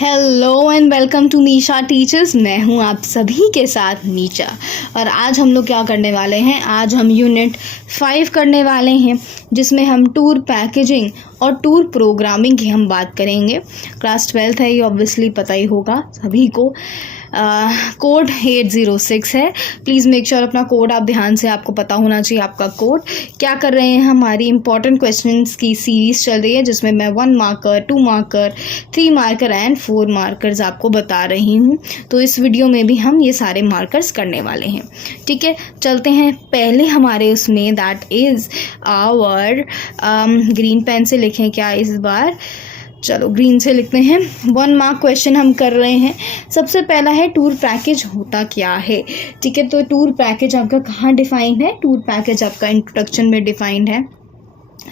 Hello and welcome to Misha teachers. मैं हूं आप सभी के साथ मीशा और आज हम लोग क्या करने वाले हैं। आज हम यूनिट 5 करने वाले हैं जिसमें हम टूर पैकेजिंग और टूर प्रोग्रामिंग की हम बात करेंगे। क्लास 12th है, ये ऑब्वियसली पता ही होगा सभी को। कोड 806 है। प्लीज़ मेक श्योर अपना कोड आप ध्यान से, आपको पता होना चाहिए आपका कोड। क्या कर रहे हैं, हमारी इंपॉर्टेंट क्वेश्चंस की सीरीज़ चल रही है जिसमें मैं 1 marker, 2 marker, 3 marker and 4 markers आपको बता रही हूँ। तो इस वीडियो में भी हम ये सारे मार्कर्स करने वाले हैं। ठीक है, चलते हैं पहले हमारे उसमें, that is our green pen से लिखें क्या इस बार, चलो ग्रीन से लिखते हैं। 1 मार्क क्वेश्चन हम कर रहे हैं। सबसे पहला है टूर पैकेज होता क्या है। ठीक है, तो टूर पैकेज आपका कहाँ डिफाइंड है। टूर पैकेज आपका इंट्रोडक्शन में डिफाइंड है।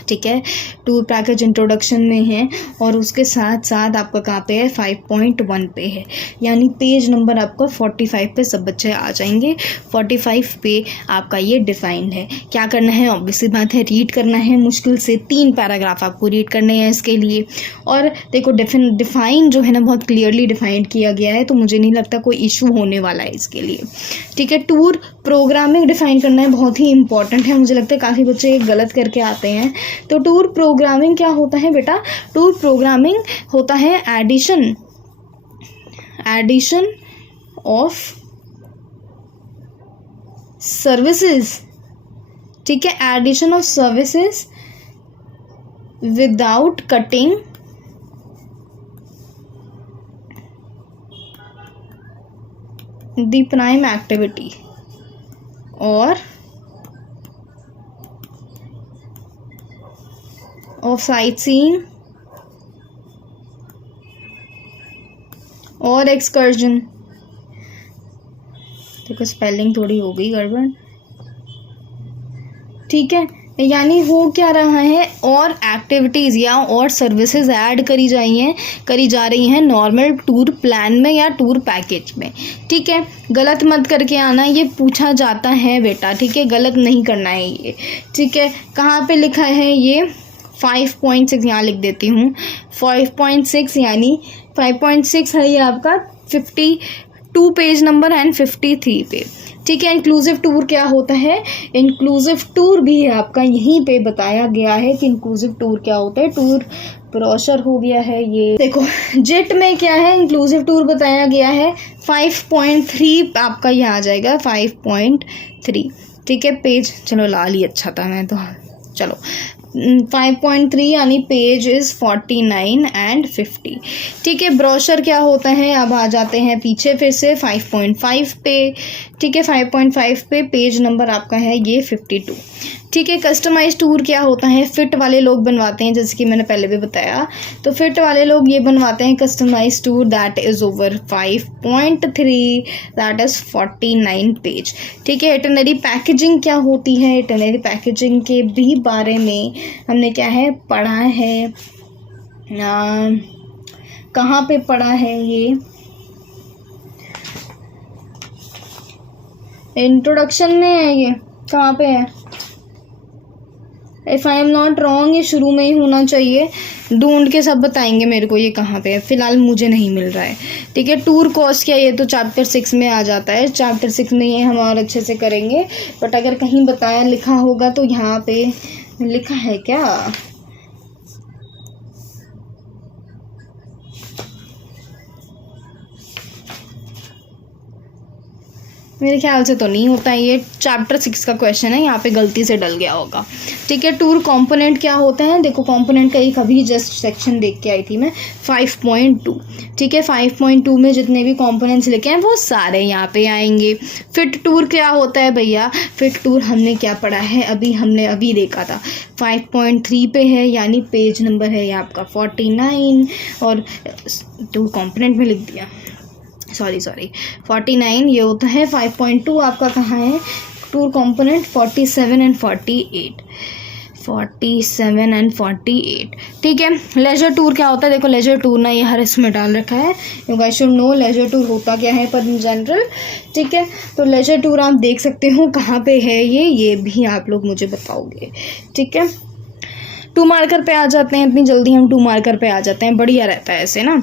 ठीक है, टूर पैकेज इंट्रोडक्शन में है और उसके साथ साथ आपका कहाँ पे है, 5.1 पे है, यानी पेज नंबर आपका 45 पे सब बच्चे आ जाएंगे। 45 पे आपका ये डिफाइंड है। क्या करना है, ऑब्वियसली बात है रीड करना है। मुश्किल से 3 पैराग्राफ आपको रीड करने हैं इसके लिए। और देखो डिफाइन जो है ना बहुत क्लियरली डिफाइंड किया गया है, तो मुझे नहीं लगता कोई इशू होने वाला है इसके लिए। ठीक है, टूर प्रोग्रामिंग डिफाइन करना है, बहुत ही इंपॉर्टेंट है। मुझे लगता है काफ़ी बच्चे ये गलत करके आते हैं। तो टूर प्रोग्रामिंग क्या होता है बेटा, टूर प्रोग्रामिंग होता है एडिशन ऑफ सर्विसेज। ठीक है, addition of services without cutting the prime activity और of sightseeing और एक्सकर्जन। देखो स्पेलिंग थोड़ी हो गई गड़बड़। ठीक है, यानी हो क्या रहा है, और एक्टिविटीज़ या और सर्विसेज ऐड करी जा रही हैं नॉर्मल टूर प्लान में या टूर पैकेज में। ठीक है, गलत मत करके आना, ये पूछा जाता है बेटा। ठीक है, गलत नहीं करना है ये। ठीक है, कहाँ पे लिखा है ये 5.6, यहाँ लिख देती हूँ 5.6, यानी 5.6 है ये आपका 52 पेज नंबर एंड 53 पे। ठीक है, इंक्लूसिव टूर क्या होता है, इंक्लूसिव टूर भी है आपका यहीं पे बताया गया है कि इंक्लूसिव टूर क्या होता है। टूर ब्रोशर हो गया है ये, देखो जेट में क्या है, इंक्लूसिव टूर बताया गया है 5.3 आपका ये आ जाएगा 5.3। ठीक है, पेज चलो लाल ही अच्छा था मैं तो, चलो 5.3 यानी पेज इज़ 49 एंड 50। ठीक है, ब्रोशर क्या होता है, अब आ जाते हैं पीछे फिर से 5.5 पे। ठीक है, 5.5 पे पेज नंबर आपका है ये 52। ठीक है, कस्टमाइज टूर क्या होता है, फिट वाले लोग बनवाते हैं, जैसे कि मैंने पहले भी बताया। तो फिट वाले लोग ये बनवाते हैं customise tour, that is over 5.3, that is 49 page. ठीक है, इटनरी पैकेजिंग क्या होती है, इटनरी पैकेजिंग के भी बारे में हमने क्या है पढ़ा है, कहाँ पे पढ़ा है ये, इंट्रोडक्शन में है, ये कहाँ पे है, if I am not wrong ये शुरू में ही होना चाहिए। ढूंढ के सब बताएंगे मेरे को ये कहाँ पे है, फिलहाल मुझे नहीं मिल रहा है। ठीक है, टूर कॉस्ट क्या, ये तो चैप्टर 6 में आ जाता है। चैप्टर 6 में ये हम और अच्छे से करेंगे, बट अगर कहीं बताया लिखा होगा तो यहाँ पे लिखा है क्या, मेरे ख्याल से तो नहीं होता है, ये चैप्टर 6 का क्वेश्चन है, यहाँ पे गलती से डल गया होगा। ठीक है, टूर कंपोनेंट क्या होता है, देखो कंपोनेंट का एक अभी जस्ट सेक्शन देख के आई थी मैं 5.2। ठीक है, 5.2 में जितने भी कंपोनेंट्स लिखे हैं वो सारे यहाँ पे आएंगे। फिट टूर क्या होता है भैया, फिट टूर हमने क्या पढ़ा है, हमने अभी देखा था 5.3 पे है, यानी पेज नंबर है ये आपका 49 और टूर कंपोनेंट में लिख दिया, सॉरी 49 ये होता है। 5.2 आपका कहाँ है, टूर कंपोनेंट 47 एंड 48। ठीक है, लेजर टूर क्या होता है, देखो लेजर टूर ना ये हर इसमें डाल रखा है, you guys should know leisure tour होता क्या है पर इन जनरल। ठीक है, तो लेजर टूर आप देख सकते हो कहाँ पे है ये भी आप लोग मुझे बताओगे। ठीक है, 2 मार्कर पे आ जाते हैं, इतनी जल्दी हम 2 मार्कर पे आ जाते हैं, बढ़िया रहता है ऐसे ना।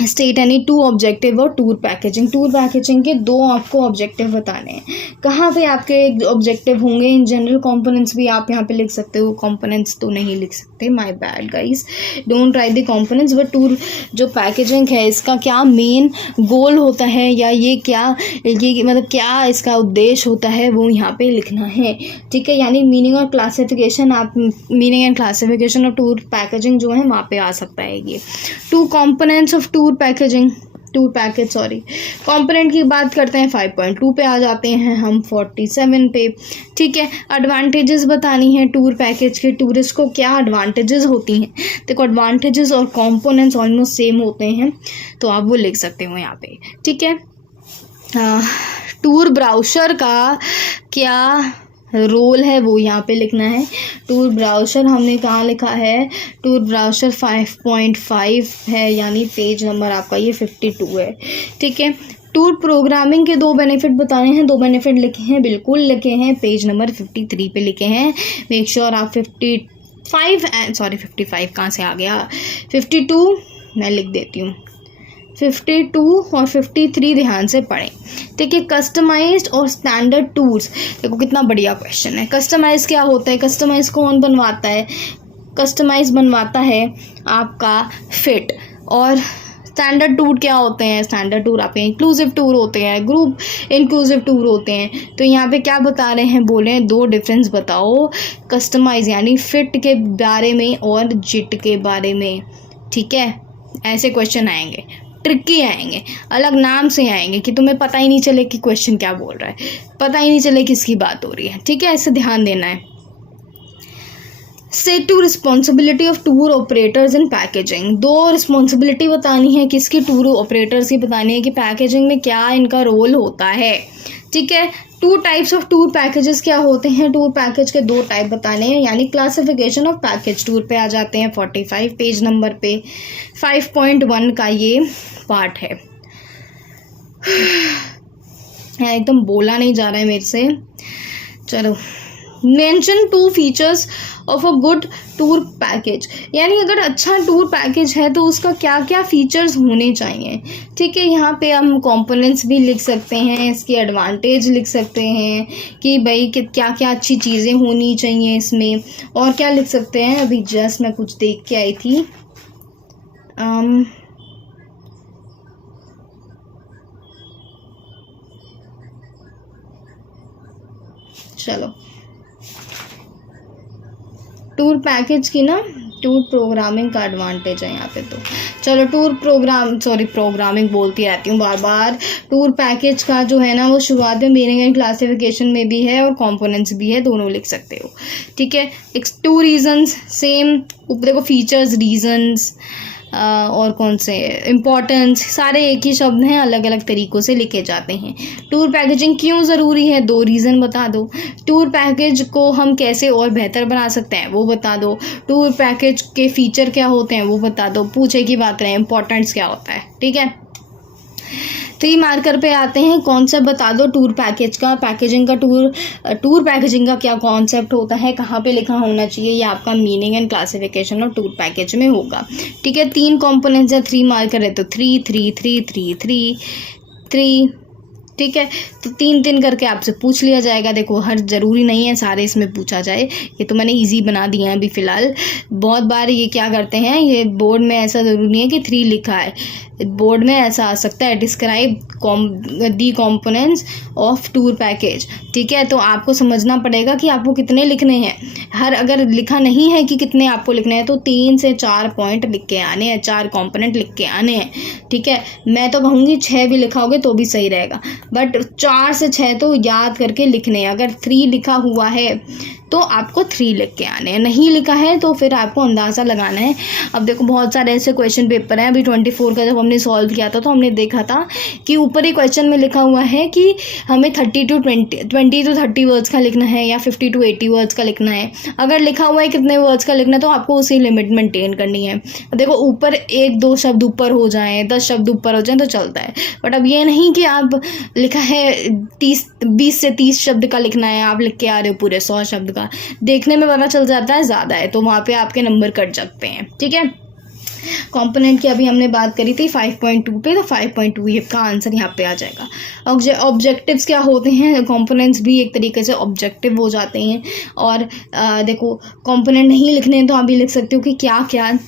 स्टेट एनी 2 ऑब्जेक्टिव और टूर पैकेजिंग। टूर पैकेजिंग के 2 आपको ऑब्जेक्टिव बताने हैं। कहाँ पे आपके ऑब्जेक्टिव होंगे? इन जनरल कंपोनेंट्स भी आप यहाँ पे लिख सकते हो, कंपोनेंट्स तो नहीं लिख सकते, my bad guys, don't write the components. But tour जो पैकेजिंग है इसका क्या मेन गोल होता है, या ये मतलब क्या इसका उद्देश्य होता है, वो यहाँ पे लिखना है। ठीक है, यानी मीनिंग और क्लासिफिकेशन, आप meaning and classification of tour packaging जो है वहाँ पे आ सकता है ये। 2 components of tour packaging, tour package sorry. Component की बात करते हैं 5.2 पे आ जाते हैं हम 47 पे। ठीक है, एडवांटेजेस बतानी है टूर पैकेज के, टूरिस्ट को क्या एडवांटेजेस होती हैं। देखो एडवांटेजेस और कंपोनेंट्स ऑलमोस्ट सेम होते हैं, तो आप वो लिख सकते हो यहाँ पे। ठीक है, टूर ब्राउचर का क्या रोल है वो यहाँ पे लिखना है। टूर ब्राउचर हमने कहाँ लिखा है? टूर ब्राउचर 5.5 है, यानी पेज नंबर आपका ये 52 है। ठीक है, टूर प्रोग्रामिंग के 2 बेनिफिट बताने हैं। 2 बेनिफिट लिखे हैं, बिल्कुल लिखे हैं, पेज नंबर 53 पे लिखे हैं। मेक श्योर आप 55 कहाँ से आ गया, 52 मैं लिख देती हूँ, 52 और 53 ध्यान से पढ़ें। ठीक है, कस्टमाइज्ड और स्टैंडर्ड टूर्स। देखो कितना बढ़िया क्वेश्चन है। कस्टमाइज क्या होता है? कस्टमाइज कौन बनवाता है? कस्टमाइज बनवाता है आपका फिट। और स्टैंडर्ड टूर क्या होते हैं? स्टैंडर्ड टूर आपके इंक्लूसिव टूर होते हैं, ग्रुप इंक्लूसिव टूर होते हैं। तो यहाँ पे क्या बता रहे हैं, बोले 2 डिफरेंस बताओ, कस्टमाइज यानी फिट के बारे में और जिट के बारे में। ठीक है, ऐसे क्वेश्चन आएंगे, ट्रिकी आएंगे, अलग नाम से आएंगे कि तुम्हें पता ही नहीं चले कि क्वेश्चन क्या बोल रहा है, पता ही नहीं चले किसकी बात हो रही है। ठीक है, ऐसे ध्यान देना है। Set two responsibility of tour operators in packaging. 2 responsibility बतानी है, किसकी? टूर ऑपरेटर्स की बतानी है कि पैकेजिंग में क्या इनका रोल होता है। ठीक है, 2 टाइप्स ऑफ टूर पैकेजेस क्या होते हैं? टूर पैकेज के 2 टाइप बताने हैं, यानी क्लासिफिकेशन ऑफ पैकेज। टूर पे आ जाते हैं 45 पेज नंबर पे, 5.1 का ये पार्ट है। एकदम बोला नहीं जा रहा है मेरे से, चलो। Mention 2 features of a good tour package, यानी अगर अच्छा टूर पैकेज है तो उसका क्या क्या फीचर्स होने चाहिए। ठीक है, यहाँ पे हम कंपोनेंट्स भी लिख सकते हैं, इसकी एडवांटेज लिख सकते हैं कि भाई क्या क्या अच्छी चीज़ें होनी चाहिए इसमें, और क्या लिख सकते हैं। अभी जस्ट मैं कुछ देख के आई थी, चलो टूर पैकेज की ना, टूर प्रोग्रामिंग का एडवांटेज है यहाँ पे। तो चलो प्रोग्रामिंग बोलती रहती हूँ बार बार। टूर पैकेज का जो है ना वो शुरुआत में मीनिंग एंड क्लासिफिकेशन में भी है और कंपोनेंट्स भी है, दोनों लिख सकते हो। ठीक है, 2 रीजंस सेम, देखो फीचर्स, रीजंस और कौन से इम्पोर्टेंस, सारे एक ही शब्द हैं, अलग अलग तरीक़ों से लिखे जाते हैं। टूर पैकेजिंग क्यों ज़रूरी है? 2 रीज़न बता दो। टूर पैकेज को हम कैसे और बेहतर बना सकते हैं वो बता दो। टूर पैकेज के फीचर क्या होते हैं वो बता दो। पूछे की बात करें, इम्पोर्टेंस क्या होता है। ठीक है, 3 मार्कर पे आते हैं, कॉन्सेप्ट बता दो टूर पैकेज का, पैकेजिंग का, टूर पैकेजिंग का क्या कॉन्सेप्ट होता है, कहाँ पे लिखा होना चाहिए, ये आपका मीनिंग एंड क्लासिफिकेशन और टूर पैकेज में होगा। ठीक है, 3 कंपोनेंट्स या 3 मार्कर है तो 3 3 3 3 3 3। ठीक है, तो 3 करके आपसे पूछ लिया जाएगा। देखो हर ज़रूरी नहीं है सारे इसमें पूछा जाए, ये तो मैंने इजी बना दिया है अभी फ़िलहाल। बहुत बार ये क्या करते हैं, ये बोर्ड में ऐसा ज़रूरी नहीं है कि 3 लिखा है, बोर्ड में ऐसा आ सकता है describe the components of tour package. ठीक है, तो आपको समझना पड़ेगा कि आपको कितने लिखने हैं। अगर लिखा नहीं है कि कितने आपको लिखने हैं तो 3 से 4 पॉइंट लिख के आने हैं, 4 कंपोनेंट लिख के आने हैं। ठीक है, मैं तो कहूँगी 6 भी लिखाओगे तो भी सही रहेगा, बट 4 से 6 तो याद करके लिखने हैं। अगर 3 लिखा हुआ है तो आपको 3 लिख के आने हैं, नहीं लिखा है तो फिर आपको अंदाज़ा लगाना है। अब देखो बहुत सारे ऐसे क्वेश्चन पेपर हैं, अभी 24 का जब हमने सॉल्व किया था तो हमने देखा था कि ऊपर ही क्वेश्चन में लिखा हुआ है कि हमें 20 to 30 वर्ड्स का लिखना है या 50 to 80 वर्ड्स का लिखना है। अगर लिखा हुआ है कितने वर्ड्स का लिखना है तो आपको उसी लिमिट मेंटेन करनी है। देखो ऊपर 1-2 शब्द ऊपर हो जाएँ, 10 शब्द ऊपर हो जाएँ तो चलता है, बट अब ये नहीं कि आप लिखा है 20 से 30 शब्द का लिखना है, आप लिख के आ रहे हो पूरे 100 शब्द का। देखने में पता चल जाता है ज़्यादा है तो वहाँ पे आपके नंबर कट सकते हैं। ठीक है, कंपोनेंट की अभी हमने बात करी थी 5.2 पे, तो 5.2 ये का आंसर यहाँ पे आ जाएगा। ऑब्जेक्टिव्स क्या होते हैं, कंपोनेंट्स भी एक तरीके से ऑब्जेक्टिव हो जाते हैं। और देखो कंपोनेंट नहीं लिखने हैं तो आप भी लिख सकते हो कि क्या क्या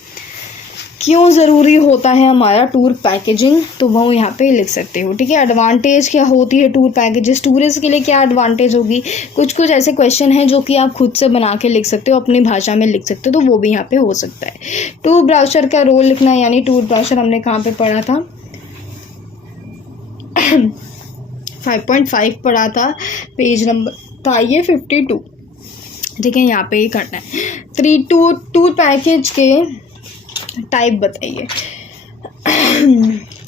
क्यों ज़रूरी होता है हमारा टूर पैकेजिंग, तो वो यहाँ पे लिख सकते हो। ठीक है, एडवांटेज क्या होती है टूर पैकेजेस, टूरिस्ट के लिए क्या एडवांटेज होगी, कुछ कुछ ऐसे क्वेश्चन हैं जो कि आप खुद से बना के लिख सकते हो, अपनी भाषा में लिख सकते हो, तो वो भी यहाँ पे हो सकता है। टूर ब्राउचर का रोल लिखना, यानी टूर ब्राउचर हमने कहाँ पे पढ़ा था 5.5 पढ़ा था, पेज नंबर था ये 52। ठीक है, यहाँ पे ही करना है। टूर पैकेज के टाइप बताइए।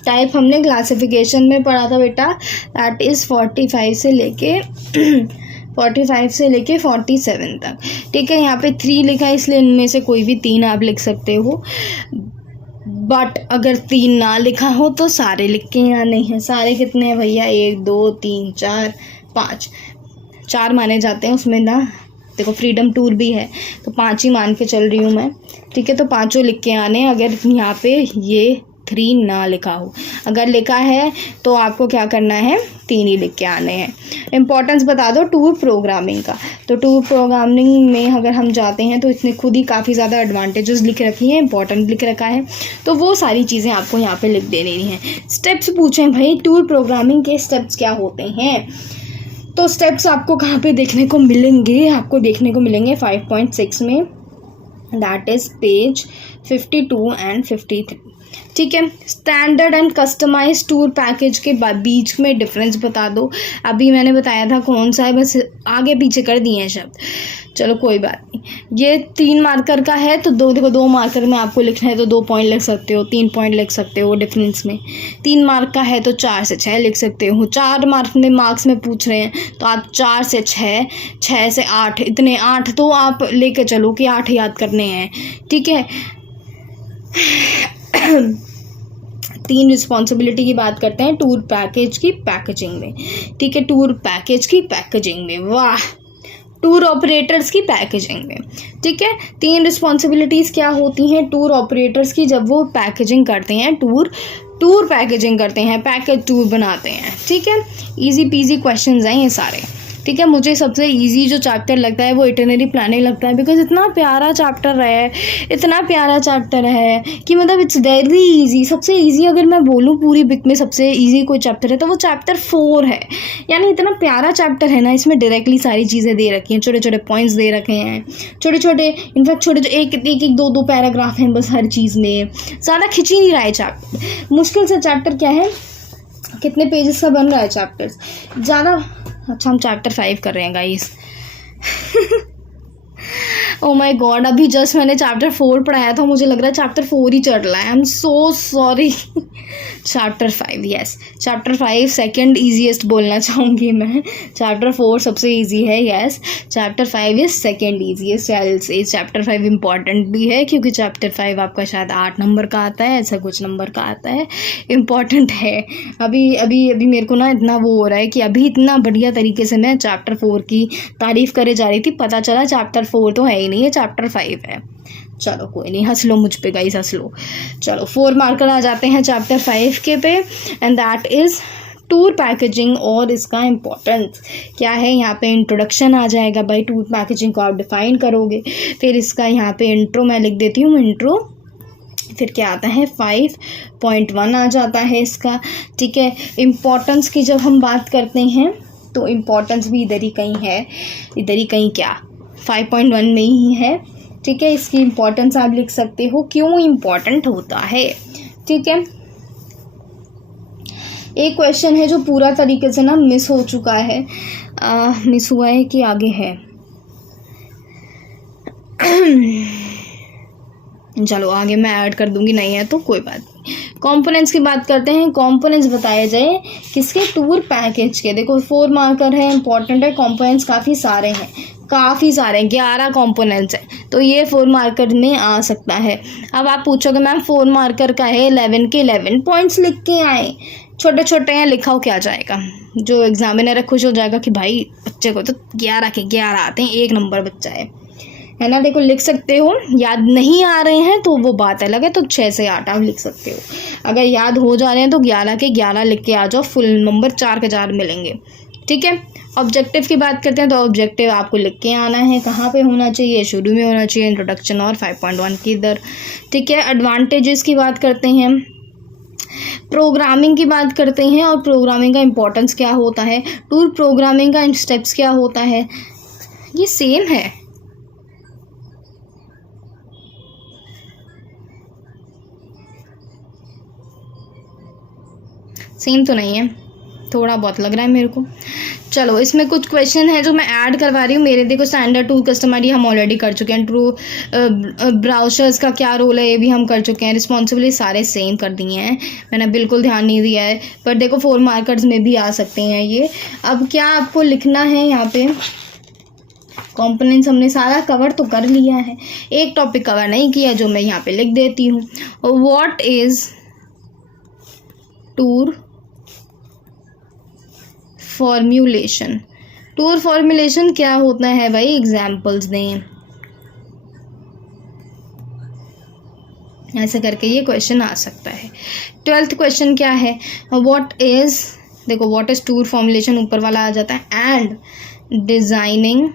टाइप हमने क्लासिफिकेशन में पढ़ा था बेटा, दैट इज़ 45 से लेके 47 तक। ठीक है, यहाँ पे 3 लिखा है, इसलिए इनमें से कोई भी 3 आप लिख सकते हो। बट अगर 3 ना लिखा हो तो सारे लिख के आने हैं। सारे कितने हैं भैया, 1 2 3 4 5, 4 माने जाते हैं उसमें ना। देखो फ्रीडम टूर भी है तो 5 ही मान के चल रही हूँ मैं। ठीक है, तो 5 लिख के आने, अगर यहाँ पे ये 3 ना लिखा हो। अगर लिखा है तो आपको क्या करना है, 3 ही लिख के आने हैं। इम्पोर्टेंस बता दो टूर प्रोग्रामिंग का। तो टूर प्रोग्रामिंग में अगर हम जाते हैं तो इसने खुद ही काफ़ी ज़्यादा एडवांटेजेस लिख रखी हैं, इंपॉर्टेंट लिख रखा है, तो वो सारी चीज़ें आपको यहाँ पे लिख देनी हैं। स्टेप्स पूछें भाई, टूर प्रोग्रामिंग के स्टेप्स क्या होते हैं, तो स्टेप्स आपको कहाँ पे देखने को मिलेंगे, आपको देखने को मिलेंगे 5.6 में, दैट इज़ पेज 52 एंड 53। ठीक है, standard and customise tour package के बीच में डिफरेंस बता दो। अभी मैंने बताया था कौन सा है, बस आगे पीछे कर दिए हैं शब्द, चलो कोई बात नहीं। ये 3 मार्कर का है तो देखो 2 मार्कर में आपको लिखना है तो 2 पॉइंट लिख सकते हो, 3 पॉइंट लिख सकते हो डिफरेंस में। 3 मार्क का है तो 4 से 6 लिख सकते हो। 4 मार्क्स में पूछ रहे हैं तो आप 4 से 6, 6 से 8, इतने 8 तो आप लेके चलो कि 8 याद करने हैं। ठीक है 3 रिस्पॉन्सिबिलिटी की बात करते हैं टूर पैकेज की पैकेजिंग में। ठीक है, टूर पैकेज की पैकेजिंग में, वाह, टूर ऑपरेटर्स की पैकेजिंग में। ठीक है, 3 रिस्पॉन्सिबिलिटीज़ क्या होती हैं टूर ऑपरेटर्स की जब वो पैकेजिंग करते हैं, टूर पैकेजिंग करते हैं, पैकेज टूर बनाते हैं। ठीक है, इजी पीजी क्वेश्चंस हैं ये सारे। ठीक है, मुझे सबसे इजी जो चैप्टर लगता है वो इटिनरी प्लानिंग लगता है, बिकॉज इतना प्यारा चैप्टर है कि मतलब इट्स वेरी इजी। सबसे इजी अगर मैं बोलूँ पूरी बुक में सबसे इजी कोई चैप्टर है तो वो चैप्टर 4 है। यानी इतना प्यारा चैप्टर है ना, इसमें डायरेक्टली सारी चीज़ें दे रखी हैं, छोटे छोटे पॉइंट्स दे रखे हैं, छोटे छोटे इनफैक्ट छोटे एक 2 पैराग्राफ हैं बस हर चीज़ में, ज़्यादा खिंच ही नहीं रहा है चैप्टर। मुश्किल से चैप्टर क्या है, कितने पेजेस का बन रहा है चैप्टर्स ज़्यादा। अच्छा हम चैप्टर 5 कर रहे हैं गाइस। ओ माय गॉड, अभी जस्ट मैंने चैप्टर 4 पढ़ाया था, मुझे लग रहा है चैप्टर 4 ही चल रहा है। I am so sorry. Chapter 5, yes chapter 5 second easiest बोलना चाहूँगी मैं। चैप्टर 4 सबसे इजी है, yes chapter 5 is second easiest. Chapter 5 important भी है क्योंकि चैप्टर 5 आपका शायद 8 नंबर का आता है, ऐसा कुछ नंबर का आता है, इम्पॉर्टेंट है। अभी मेरे को ना इतना वो हो रहा है कि अभी इतना बढ़िया तरीके से मैं चैप्टर 4 की तारीफ़ करे जा रही थी, पता चला चैप्टर 4 तो है ही नहीं है, चैप्टर 5 है। चलो कोई नहीं, हंस लो मुझ पे गाइस, हंस लो। चलो 4 मार्कर आ जाते हैं चैप्टर 5 के पे, and that is tour packaging. और इसका इम्पोर्टेंस क्या है, यहाँ पे इंट्रोडक्शन आ जाएगा भाई, टूर पैकेजिंग को आप डिफाइन करोगे। फिर इसका यहाँ पे इंट्रो मैं लिख देती हूँ, इंट्रो। फिर क्या आता है 5.1 आ जाता है इसका। ठीक है, इम्पोर्टेंस की जब हम बात करते हैं तो इम्पोर्टेंस भी इधर ही कहीं है, इधर ही कहीं क्या 5.1 में ही है। ठीक है, इसकी इम्पोर्टेंस आप लिख सकते हो, क्यों इम्पोर्टेंट होता है। ठीक है, एक क्वेश्चन है जो पूरा तरीके से ना मिस हो चुका है, मिस हुआ है कि आगे है। चलो आगे मैं ऐड कर दूंगी, नहीं है तो कोई बात नहीं। कंपोनेंट्स की बात करते हैं, कंपोनेंट्स बताए जाए किसके, टूर पैकेज के। देखो 4 मार्कर है, इंपॉर्टेंट है, कंपोनेंट्स काफ़ी सारे हैं, 11 कंपोनेंट्स हैं, तो ये 4 मार्कर में आ सकता है। अब आप पूछोगे मैम 4 मार्कर का है, 11 के 11 पॉइंट्स लिख के आए, छोटे छोटे हैं, लिखा हो क्या जाएगा, जो एग्जामिनर है खुश हो जाएगा कि भाई बच्चे को तो 11 के 11 आते हैं, 1 नंबर बच्चा है है ना। देखो लिख सकते हो, याद नहीं आ रहे हैं तो वो बात अलग है, तो 6 से 8 आप लिख सकते हो। अगर याद हो जा रहे हैं तो 11 के 11 लिख के आ जाओ, फुल नंबर 4 के 4 मिलेंगे। ठीक है, ऑब्जेक्टिव की बात करते हैं तो ऑब्जेक्टिव आपको लिख के आना है। कहाँ पे होना चाहिए? शुरू में होना चाहिए, इंट्रोडक्शन और 5.1 की इधर। ठीक है, एडवांटेजेस की बात करते हैं, प्रोग्रामिंग की बात करते हैं और प्रोग्रामिंग का इम्पोर्टेंस क्या होता है, टूर प्रोग्रामिंग का स्टेप्स क्या होता है, ये सेम है। सेम तो नहीं है, थोड़ा बहुत लग रहा है मेरे को। चलो इसमें कुछ क्वेश्चन है जो मैं ऐड करवा रही हूँ मेरे। देखो स्टैंडर्ड टूल कस्टमर हम ऑलरेडी कर चुके हैं। ट्रू ब्राउज़र्स का क्या रोल है ये भी हम कर चुके हैं। रिस्पॉन्सिबली सारे सेम कर दिए हैं, मैंने बिल्कुल ध्यान नहीं दिया है, पर देखो 4 मार्कर्स में भी आ सकते हैं ये। अब क्या आपको लिखना है यहाँ पे, कंपोनेंट्स हमने सारा कवर तो कर लिया है, एक टॉपिक कवर नहीं किया जो मैं यहाँ पे लिख देती हूँ। What is tour formulation? Tour formulation क्या होता है भाई, एग्जाम्पल्स दें। ऐसे करके ये क्वेश्चन आ सकता है। 12th क्वेश्चन क्या है, व्हाट इज, देखो व्हाट इज टूर फॉर्म्यूलेशन ऊपर वाला आ जाता है, एंड डिजाइनिंग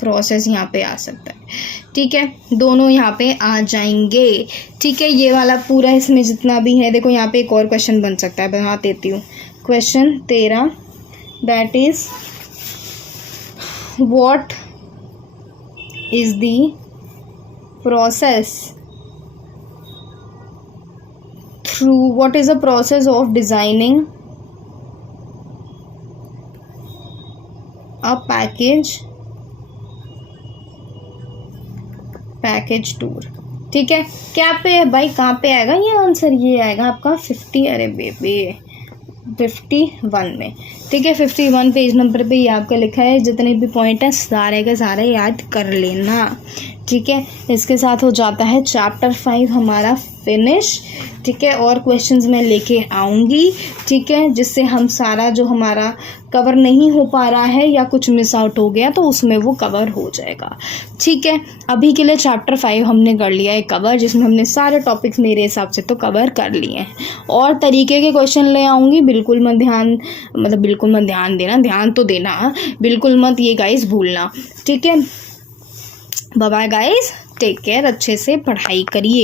प्रोसेस यहाँ पे आ सकता है। ठीक है, दोनों यहाँ पे आ जाएंगे। ठीक है, ये वाला पूरा इसमें जितना भी है, देखो यहाँ पे एक और क्वेश्चन बन सकता है, बना देती हूँ। Question 13, that is what is the process through, what is the process of designing a package tour. ठीक है, क्या पे है भाई, कहाँ पे आएगा ये आंसर, ये आएगा आपका 50, अरे बेबी 51 में। ठीक है, 51 पेज नंबर पे ये आपका लिखा है। जितने भी पॉइंट हैं सारे के सारे याद कर लेना। ठीक है, इसके साथ हो जाता है चैप्टर 5 हमारा फिनिश। ठीक है, और क्वेश्चंस मैं लेके आऊँगी। ठीक है, जिससे हम सारा जो हमारा कवर नहीं हो पा रहा है या कुछ मिस आउट हो गया तो उसमें वो कवर हो जाएगा। ठीक है, अभी के लिए चैप्टर 5 हमने कर लिया है कवर, जिसमें हमने सारे टॉपिक्स मेरे हिसाब से तो कवर कर लिए हैं। और तरीके के क्वेश्चन ले आऊँगी, बिल्कुल मत ध्यान, मतलब बिल्कुल मत ध्यान देना, ध्यान तो देना, बिल्कुल मत ये गाइस भूलना। ठीक है, bye bye guys, take care, अच्छे से पढ़ाई करिए।